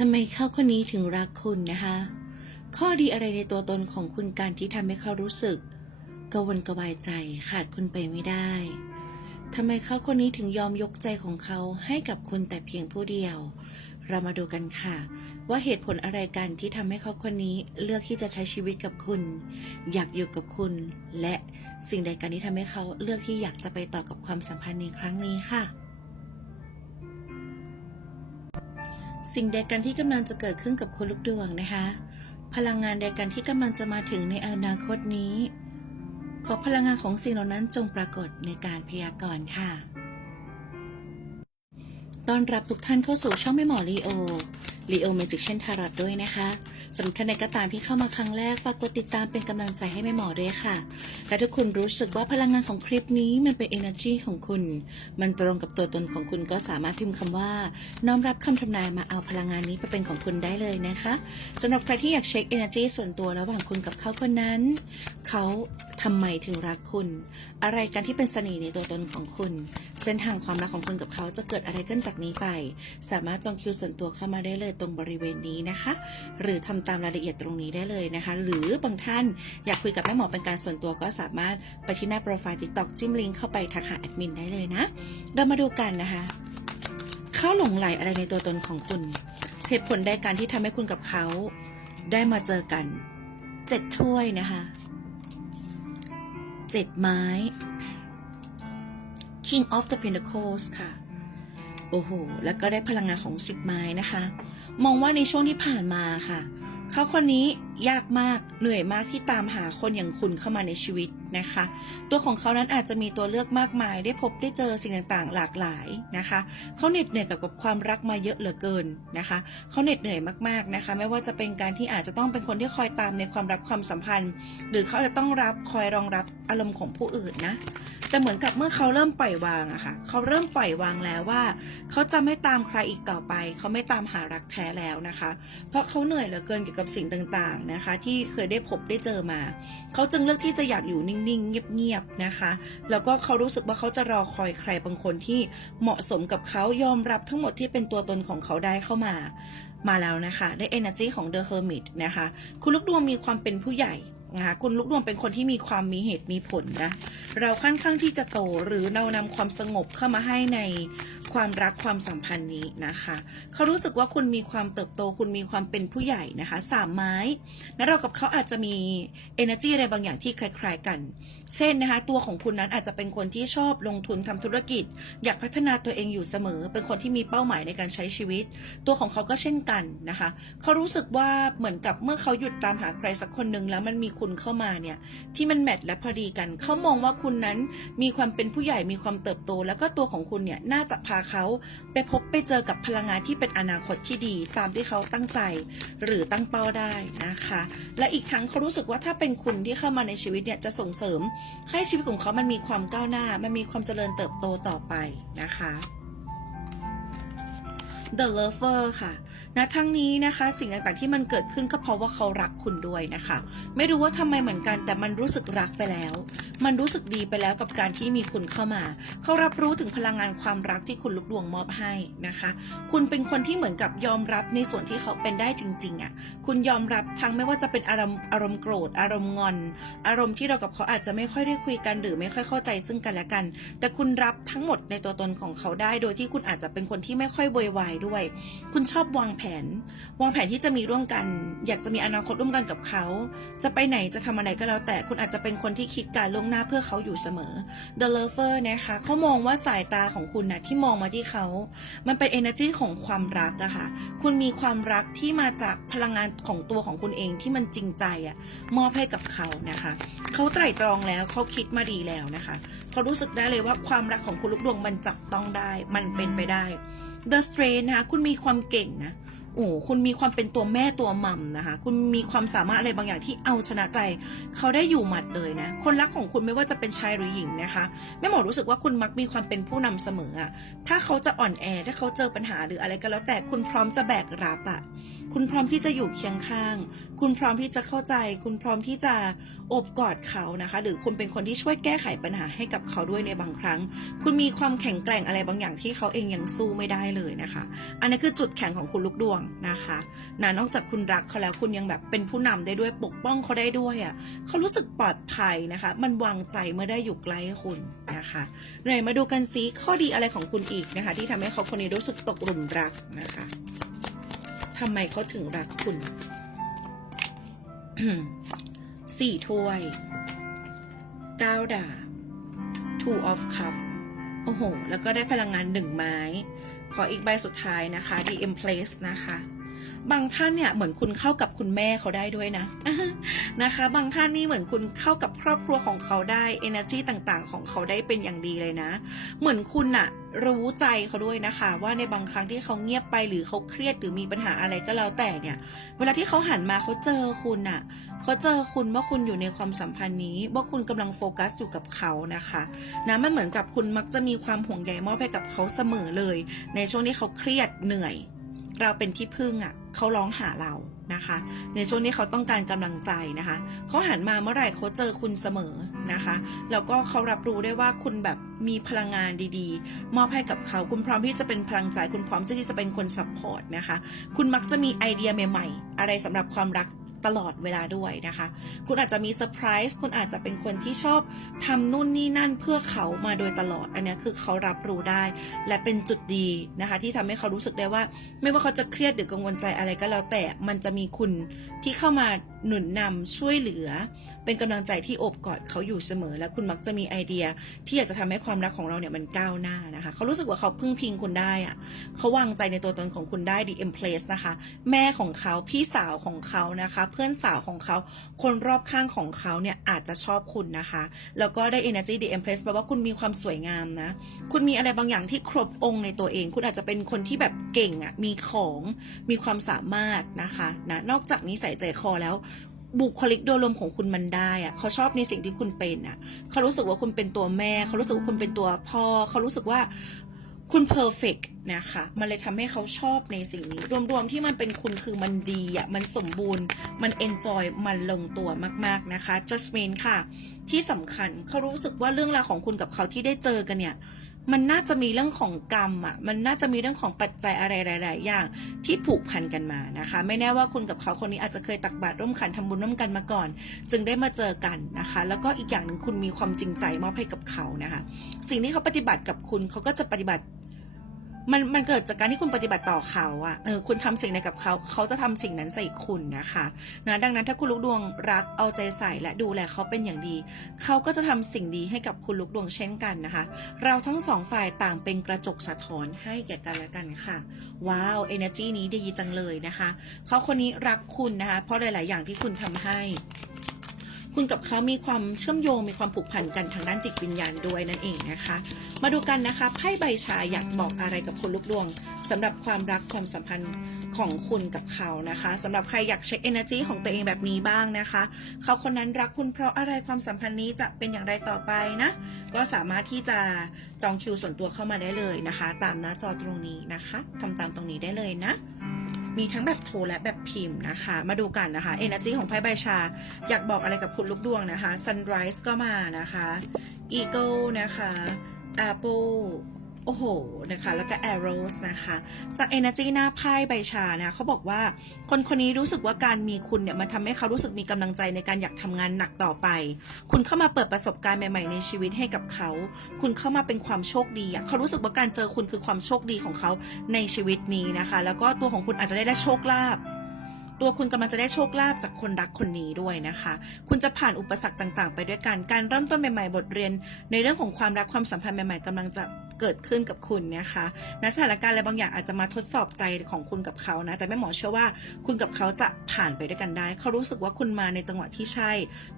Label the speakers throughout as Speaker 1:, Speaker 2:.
Speaker 1: ทำไมเขาคนนี้ถึงรักคุณนะคะ ข้อดีอะไรในตัวตนของคุณการที่ทำให้เขารู้สึกกวนกระวายใจขาดคุณไปไม่ได้ทำไมเขาคนนี้ถึงยอมยกใจของเขาให้กับคุณแต่เพียงผู้เดียว เรามาดูกันค่ะ ว่าเหตุผลอะไรกันที่ทำให้เขาคนนี้เลือกที่จะใช้ชีวิตกับคุณ อยากอยู่กับคุณ และสิ่งใดกันที่ทำให้เขาเลือกที่อยากจะไปต่อกับความสัมพันธ์ในครั้งนี้ค่ะ สิ่งใดกันที่กำลังจะเกิดขึ้นกับคุณลูกดวงนะคะ พลังงานใดกันที่กำลังจะมาถึงในอนาคตนี้ ขอพลังงานของสิ่งเหล่านั้นจงปรากฏในการพยากรณ์ค่ะ ต้อนรับทุกท่านเข้าสู่ช่องแม่หมอลีโอ ลีโอเมจิกเช่นทารอตด้วยนะคะสำหรับท่านใดก็ตามที่เข้ามาครั้งแรก ฝากกดติดตามเป็นกำลังใจให้แม่หมอด้วยค่ะ และทุกคนรู้สึกว่าพลังงานของคลิปนี้มันเป็น energy ของคุณ มันตรงกับตัวตนของคุณก็สามารถพิมพ์คำว่า น้อมรับคำทำนายมาเอาพลังงานนี้ไปเป็นของคุณได้เลยนะคะสำหรับใครที่อยากเช็ค energy ส่วนตัวระหว่างคุณกับเขาคนนั้น เขาทำไมถึงรักคุณ อะไรกันที่เป็นเสน่ห์ในตัวตนของคุณ เส้นทางความรักของคุณกับเขาจะเกิดอะไรขึ้นจากนี้ไป สามารถจองคิวส่วนตัวเข้ามาได้เลยตรงบริเวณนี้นะคะ หรือทำตามรายละเอียดตรงนี้ได้เลยนะคะ หรือบางท่านอยากคุยกับแม่หมอเป็นการส่วนตัวก็สามารถไปที่หน้าโปรไฟล์ TikTok จิ้มลิงก์เข้าไปทักหาแอดมินได้เลยนะ เรามาดูกันนะคะ เขาหลงไหลอะไรในตัวตนของคุณ เหตุผลใดการที่ทำให้คุณกับเขาได้มาเจอกันเจ็ดถ้วยนะคะเจ็ดไม้ King of the Pentacles ค่ะ โอ้โห แล้วก็ได้พลังงานของสิบไม้นะคะ มองว่าในช่วงที่ผ่านมาค่ะ เขาคนนี้ยากมากเหนื่อยมากที่ตามหาคนอย่างคุณเข้ามาในชีวิตนะคะ ตัวของเขานั้นอาจจะมีตัวเลือกมากมาย ได้พบได้เจอสิ่งต่างๆ หลากหลายนะคะ เขาเหน็ดเหนื่อยกับกับความรักมาเยอะเหลือเกินนะคะ เขาเหน็ดเหนื่อยมากๆนะคะ ไม่ว่าจะเป็นการที่อาจจะต้องเป็นคนที่คอยตามในความรักความสัมพันธ์ หรือเขาจะต้องรับคอยรองรับอารมณ์ของผู้อื่นนะ แต่เหมือนกับเมื่อเขาเริ่มปล่อยวางอะค่ะ เขาเริ่มปล่อยวางแล้วว่า เขาจะไม่ตามใครอีกต่อไป เขาไม่ตามหารักแท้แล้วนะคะ เพราะเขาเหนื่อยเหลือเกินเกี่ยวกับสิ่งต่างๆนะคะ ที่เคยได้พบได้เจอมา เขาจึงเลือกที่จะอยากอยู่นิ่งๆ เงียบๆนะคะ แล้วก็เขารู้สึกว่าเขาจะรอคอยใครบางคนที่เหมาะสมกับเขายอมรับทั้งหมดที่เป็นตัวตนของเขาได้เข้ามามาแล้วนะคะ ได้ energy ของ The Hermit นะคะ คุณลูกดวงมีความเป็นผู้ใหญ่ นะคะคุณลูกดวงเป็นคนที่มีความมีเหตุมีผลนะ เราค่อนข้างที่จะโตหรือเรานำความสงบเข้ามาให้ใน ความรักความสัมพันธ์นี้นะคะ เขารู้สึกว่าคุณมีความเติบโต คุณมีความเป็นผู้ใหญ่นะคะสามไม้และเรากับเขาอาจจะมี energy อะไรบางอย่างที่คล้ายๆกัน เช่นนะคะ ตัวของคุณนั้นอาจจะเป็นคนที่ชอบลงทุนทำธุรกิจ อยากพัฒนาตัวเองอยู่เสมอ เป็นคนที่มีเป้าหมายในการใช้ชีวิต ตัวของเขาก็เช่นกันนะคะ เขารู้สึกว่าเหมือนกับเมื่อเขาหยุดตามหาใครสักคนหนึ่งแล้วมันมีคุณเข้ามาเนี่ยที่มันแมทและพอดีกัน เขามองว่าคุณนั้นมีความเป็นผู้ใหญ่มีความเติบโต แล้วก็ตัวของคุณเนี่ยน่าจะพาเขาไปพบไปเจอกับพลังงานที่เป็นอนาคตที่ดี ตามที่เขาตั้งใจหรือตั้งเป้าได้นะคะ และอีกทั้งเขารู้สึกว่าถ้าเป็นคุณที่เข้ามาในชีวิตเนี่ยจะส่งเสริม ให้ชีวิตของเขามันมีความก้าวหน้า มันมีความเจริญเติบโตต่อไปนะคะ The Lover ค่ะ นะทั้งนี้นะคะสิ่งต่างๆที่มันเกิดขึ้นก็เพราะว่าเขารักคุณด้วยนะคะ ไม่รู้ว่าทำไมเหมือนกันแต่มันรู้สึกรักไปแล้ว มันรู้สึกดีไปแล้วกับการที่มีคุณเข้ามา เขารับรู้ถึงพลังงานความรักที่คุณลูกดวงมอบให้นะคะ คุณเป็นคนที่เหมือนกับยอมรับในส่วนที่เขาเป็นได้จริงๆอะ่ะคุณยอมรับทั้งไม่ว่าจะเป็นอารมณ์อารมณ์โกรธ อารมณ์งอน อารมณ์ที่เรากับเขาอาจจะไม่ค่อยได้คุยกันหรือไม่ค่อยเข้าใจซึ่งกันและกัน แต่คุณรับทั้งหมดในตัวตนของเขาได้ โดยที่คุณอาจจะเป็นคนที่ไม่ค่อยโวยวายด้วย คุณชอบวางแผน วางแผนที่จะมีร่วมกัน อยากจะมีอนาคตร่วมกันกับเขา จะไปไหนจะทำอะไรก็แล้ว แต่คุณอาจจะเป็นคนที่คิดการล่วงหน้าเพื่อเขาอยู่เสมอ The Lover นะคะเขามองว่าสายตาของคุณนะที่มองมาที่เขา มันเป็น energy ของความรักอะค่ะ คุณมีความรักที่มาจากพลังงานของตัวของคุณเองที่มันจริงใจอะมอบให้กับเขานะคะ เขาไตร่ตรองแล้วเขาคิดมาดีแล้วนะคะเขารู้สึกได้เลยว่าความรักของคุณลูกดวงมันจับต้องได้ มันเป็นไปได้ The Strain นะคะคุณมีความเก่งนะโอ้คุณมีความเป็นตัวแม่ตัวมัมนะคะ คุณมีความสามารถอะไรบางอย่างที่เอาชนะใจ เขาได้อยู่หมัดเลยนะ คนรักของคุณไม่ว่าจะเป็นชายหรือหญิงนะคะแม่หมอรู้สึกว่าคุณมักมีความเป็นผู้นำเสมออะถ้าเขาจะอ่อนแอถ้าเขาเจอปัญหาหรืออะไรก็แล้วแต่คุณพร้อมจะแบกรับอะ คุณพร้อมที่จะอยู่เคียงข้าง คุณพร้อมที่จะเข้าใจ คุณพร้อมที่จะอบกอดเขานะคะ หรือคุณเป็นคนที่ช่วยแก้ไขปัญหาให้กับเขาด้วยในบางครั้ง คุณมีความแข็งแกร่งอะไรบางอย่างที่เขาเองยังสู้ไม่ได้เลยนะคะ อันนี้คือจุดแข็งของคุณลูกดวงนะคะนะนอกจากคุณรักเขาแล้วคุณยังแบบเป็นผู้นำได้ด้วยปกป้องเขาได้ด้วยอะ่ะเขารู้สึกปลอดภัยนะคะ มันวางใจเมื่อได้อยู่ใกล้คุณนะคะไหนมาดูกันซิข้อดีอะไรของคุณอีกนะคะ ที่ทำให้เขาคนนี้รู้สึกตกหลุมรักนะคะ ทำไมเขาถึงรักคุณสี่ถ้วยเก้าดาบ two of cup โอ้โห แล้วก็ได้พลังงานหนึ่งไม้ ขออีกใบสุดท้ายนะคะ the empress นะคะ บางท่านเนี่ยเหมือนคุณเข้ากับคุณแม่เขาได้ด้วยนะนะคะ บางท่านนี่เหมือนคุณเข้ากับครอบครัวของเขาได้ energy ต่างๆ ของเขาได้เป็นอย่างดีเลยนะ เหมือนคุณน่ะรู้ใจเขาด้วยนะคะ ว่าในบางครั้งที่เขาเงียบไปหรือเขาเครียดหรือมีปัญหาอะไรก็แล้วแต่เนี่ย เวลาที่เขาหันมาเขาเจอคุณน่ะเขาเจอคุณว่าคุณอยู่ในความสัมพันธ์นี้ ว่าคุณกำลังโฟกัสอยู่กับเขานะคะนะมันเหมือนกับคุณมักจะมีความห่วงใยมอบให้กับเขาเสมอเลย ในช่วงที่เขาเครียดเหนื่อย เราเป็นที่พึ่งอะเขาร้องหาเรานะคะ ในช่วงนี้เขาต้องการกำลังใจนะคะเขาหันมาเมื่อไหร่เขาเจอคุณเสมอนะคะแล้วก็เขารับรู้ได้ว่าคุณแบบมีพลังงานดีๆ มอบให้กับเขาคุณพร้อมที่จะเป็นพลังใจ คุณพร้อมที่จะเป็นคนซัพพอร์ตนะคะ คุณมักจะมีไอเดียใหม่ ๆ อะไรสำหรับความรัก ตลอดเวลาด้วยนะคะ คุณอาจจะมีเซอร์ไพรส์คุณอาจจะเป็นคนที่ชอบทำนู่นนี่นั่นเพื่อเขามาโดยตลอด อันนี้คือเขารับรู้ได้ และเป็นจุดดีนะคะ ที่ทำให้เขารู้สึกได้ว่า ไม่ว่าเขาจะเครียดหรือกังวลใจอะไรก็แล้วแต่มันจะมีคุณที่เข้ามา หนุนนำช่วยเหลือ เป็นกำลังใจที่อบกอดเขาอยู่เสมอ และคุณมักจะมีไอเดีย ที่อยากจะทำให้ความรักของเราเนี่ยมันก้าวหน้านะคะ เขารู้สึกว่าเขาพึ่งพิงคุณได้อะเขาวางใจในตัวตนของคุณได้ The Empress นะคะ แม่ของเขาพี่สาวของเขานะคะ เพื่อนสาวของเขา คนรอบข้างของเขาเนี่ยอาจจะชอบคุณนะคะ แล้วก็ได้ Energy The Empress แปลว่าคุณมีความสวยงามนะ คุณมีอะไรบางอย่างที่ครบองค์ในตัวเอง คุณอาจจะเป็นคนที่แบบเก่งอะ่ะ มีของ มีความสามารถนะคะ นะ นอกจากนี้ใส่ใจคอแล้ว บุคลิกโดยรวมของคุณมันได้อะเขาชอบในสิ่งที่คุณเป็นอะเขารู้สึกว่าคุณเป็นตัวแม่ เขารู้สึกว่าคุณเป็นตัวพ่อ เขารู้สึกว่าคุณเพอร์เฟกนะคะ มันเลยทำให้เขาชอบในสิ่งนี้ รวมๆที่มันเป็นคุณคือมันดีอะมันสมบูรณ์ มันเอนจอย มันลงตัวมากๆนะคะ Jasmine ค่ะ ที่สำคัญเขารู้สึกว่าเรื่องราวของคุณกับเขาที่ได้เจอกันเนี่ย มันน่าจะมีเรื่องของกรรมอะ มันน่าจะมีเรื่องของปัจจัยอะไรหลาย ๆ อย่างที่ผูกพันกันมานะคะ ไม่แน่ว่าคุณกับเขาคนนี้อาจจะเคยตักบาตรร่วมขันทำบุญร่วมกันมาก่อน จึงได้มาเจอกันนะคะ แล้วก็อีกอย่างหนึ่งคุณมีความจริงใจมอบให้กับเขานะคะ สิ่งที่เขาปฏิบัติกับคุณเขาก็จะปฏิบัติ มันมันเกิดจากการที่คุณปฏิบัติต่อเขาอะเออคุณทำสิ่งใดกับเขา เขาจะทำสิ่งนั้นใส่คุณนะคะนะดังนั้นถ้าคุณลูกดวงรักเอาใจใส่และดูแลเขาเป็นอย่างดี เขาก็จะทำสิ่งดีให้กับคุณลูกดวงเช่นกันนะคะ เราทั้งสองฝ่ายต่างเป็นกระจกสะท้อนให้แก่กันและกันค่ะ ว้าว energy นี้ดีจังเลยนะคะ เขาคนนี้รักคุณนะคะ เพราะหลาย ๆ อย่างที่คุณทำให้ คุณกับเขามีความเชื่อมโยง มีความผูกพันกันทางด้านจิตวิญญาณด้วยนั่นเองนะคะ มาดูกันนะคะไพ่ใบชาอยากบอกอะไรกับคุณลูกดวงสำหรับความรักความสัมพันธ์ของคุณกับเขานะคะสำหรับใครอยากเช็ค energy ของตัวเองแบบนี้บ้างนะคะ เขาคนนั้นรักคุณเพราะอะไรความสัมพันธ์นี้จะเป็นอย่างไรต่อไปนะ ก็สามารถที่จะจองคิวส่วนตัวเข้ามาได้เลยนะคะ ตามหน้าจอตรงนี้นะคะทำตามตรงนี้ได้เลยนะ มีทั้งแบบโทรและแบบพิมพ์นะคะ มาดูกันนะคะ Energy ของไพ่ใบชา อยากบอกอะไรกับคุณลูกดวงนะคะ Sunrise ก็มานะคะ Eagle นะคะ Apple โอ้โหนะคะ แล้วก็ Arrows นะคะ จาก Energy หน้าไพ่ใบชานะเขาบอกว่า คนคนนี้รู้สึกว่าการมีคุณเนี่ยมันทำให้เขารู้สึกมีกำลังใจในการอยากทำงานหนักต่อไป คุณเข้ามาเปิดประสบการณ์ใหม่ๆในชีวิตให้กับเขา คุณเข้ามาเป็นความโชคดีอะเขารู้สึกว่าการเจอคุณคือความโชคดีของเขาในชีวิตนี้นะคะ แล้วก็ตัวของคุณอาจจะได้ได้โชคลาภตัวคุณกำลังจะได้โชคลาภจากคนรักคนนี้ด้วยนะคะ คุณจะผ่านอุปสรรคต่างๆ ไปด้วยกัน การเริ่มต้นใหม่ๆ บทเรียน ในเรื่องของความรักความสัมพันธ์ใหม่ๆกำลังจะเกิดขึ้นกับคุณนะคะณสถานการณ์อะไรบางอย่างอาจจะมาทดสอบใจของคุณกับเขานะ แต่แม่หมอเชื่อว่าคุณกับเขาจะผ่านไปด้วยกันได้ เขารู้สึกว่าคุณมาในจังหวะที่ใช่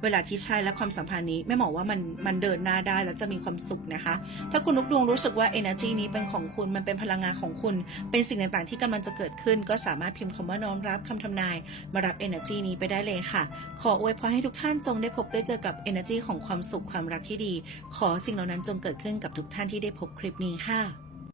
Speaker 1: เวลาที่ใช่และความสัมพันธ์นี้แม่หมอว่ามันมันเดินหน้าได้แล้วจะมีความสุขนะคะ ถ้าคุณลูกดวงรู้สึกว่า energy นี้เป็นของคุณมันเป็นพลังงานของคุณ เป็นสิ่งต่างๆ ที่กำลังจะเกิดขึ้น ก็สามารถพิมพ์คำว่าน้อมรับคำทำนาย มารับ energy นี้ไปได้เลยค่ะ ขออวยพรให้ทุกท่านจงได้พบได้เจอกับ energy ของความสุขความรักที่ดี ขอสิ่งเหล่านั้นจงเกิดขึ้นกับทุกท่านที่ได้พบคลิปนี้ค่ะ